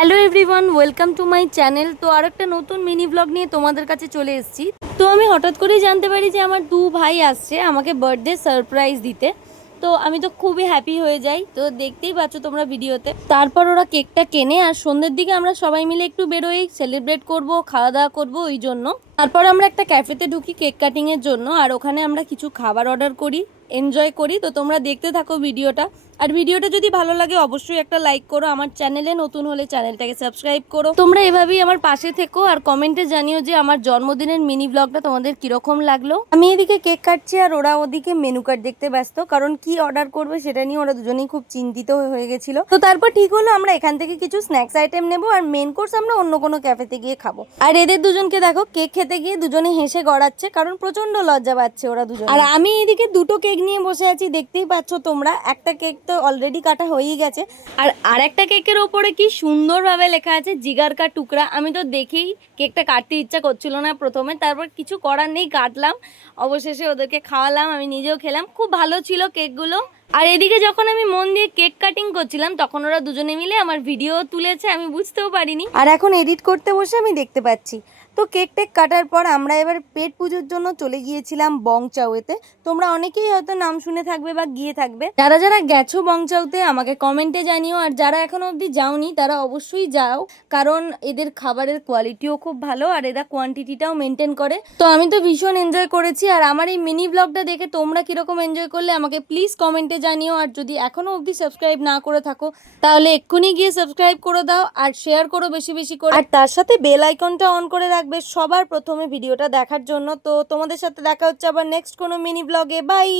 Hello everyone, welcome to my channel. তো আর একটা নতুন মিনি ব্লগ নিয়ে তোমাদের কাছে চলে এসেছি। তো আমি হঠাৎ করেই জানতে পারি যে আমার দু ভাই আসছে আমাকে বার্থডে সারপ্রাইজ দিতে। তো আমি তো খুবই হ্যাপি হয়ে যাই। তো দেখতেই পাচ্ছ তোমরা ভিডিওতে। তারপর ওরা কেকটা কেনে আর সন্ধ্যের দিকে আমরা সবাই মিলে একটু বেরোই, সেলিব্রেট করব, খাওয়া দাওয়া করবো ওই জন্য। তারপর আমরা একটা ক্যাফেতে ঢুকি কেক কাটিংয়ের জন্য, আর ওখানে আমরা কিছু খাবার অর্ডার করি, এনজয় করি। তো তোমরা দেখতে থাকো ভিডিওটা। আর ভিডিওটা যদি ভালো লাগে অবশ্যই একটা লাইক করো, আমার চ্যানেলে নতুন হলে চ্যানেলটাকে সাবস্ক্রাইব করো। তোমরা এভাবেই আমার পাশে থেকো আর কমেন্টে জানিও যে আমার জন্মদিনের মিনি ব্লগটা তোমাদের কিরকম লাগলো। আমি এদিকে কেক কাটছি আর ওরা ওদিকে মেনু কার্ড দেখতে ব্যস্ত, কারণ কি অর্ডার করবে সেটা নিয়ে ওরা দুজনেই খুব চিন্তিত হয়ে গেছিল। তো তারপর ঠিক হলো আমরা এখান থেকে কিছু স্ন্যাক্স আইটেম নেবো আর মেন কোর্স আমরা অন্য কোনো ক্যাফেতে গিয়ে খাবো। আর এদের দুজনকে দেখো কেক খেতে গিয়ে দুজনে হেসে গড়াচ্ছে, কারণ প্রচন্ড লজ্জা পাচ্ছে ওরা দুজন। আর আমি এদিকে দুটো কেক নিয়ে বসে আছি, দেখতেই পাচ্ছ তোমরা। একটা কেক তো অলরেডি কাটা হয়েই গেছে, আর আরেকটা কেকের ওপরে কি সুন্দরভাবে লেখা আছে জিগার কা টুকরা। আমি তো দেখেই কেকটা কাটতে ইচ্ছা করছিল না প্রথমে, তারপর কিছু করার নেই কাটলাম। অবশেষে ওদেরকে খাওয়ালাম, আমি নিজেও খেলাম, খুব ভালো ছিল কেকগুলো। আর এদিকে যখন আমি মন দিয়ে কেক কাটিং করছিলাম তখন ওরা দুজনে মিলে আমার ভিডিও তুলেছে, আমি বুঝতেও পারিনি। আর এখন এডিট করতে বসে আমি দেখতে পাচ্ছি। তো কেক টেক কাটার পর আমরা এবার পেট পুজোর জন্য চলে গিয়েছিলাম বংচাওয়েতে। তোমরা অনেকেই হয়তো নাম শুনে থাকবে বা গিয়ে থাকবে। যারা যারা গেছো বংচাওতে আমাকে কমেন্টে জানিও, আর যারা এখনো অবধি যাওনি তারা অবশ্যই যাও, কারণ এদের খাবারের কোয়ালিটিও খুব ভালো আর এরা কোয়ান্টিটিটাও মেনটেন করে। তো আমি তো ভীষণ এনজয় করেছি। আর আমার এই মিনি ব্লগটা দেখে তোমরা কিরকম এনজয় করলে আমাকে প্লিজ কমেন্টে জানিও। আর যদি এখনো অবধি সাবস্ক্রাইব না করে থাকো তাহলে এক্ষুনি গিয়ে সাবস্ক্রাইব করে দাও আর শেয়ার করো বেশি বেশি করে, আর তার সাথে বেল আইকনটা অন করে রাখবে সবার প্রথমে ভিডিওটা দেখার জন্য। তো তোমাদের সাথে দেখা হচ্ছে আবার নেক্সট কোনো মিনি ব্লগে। বাই।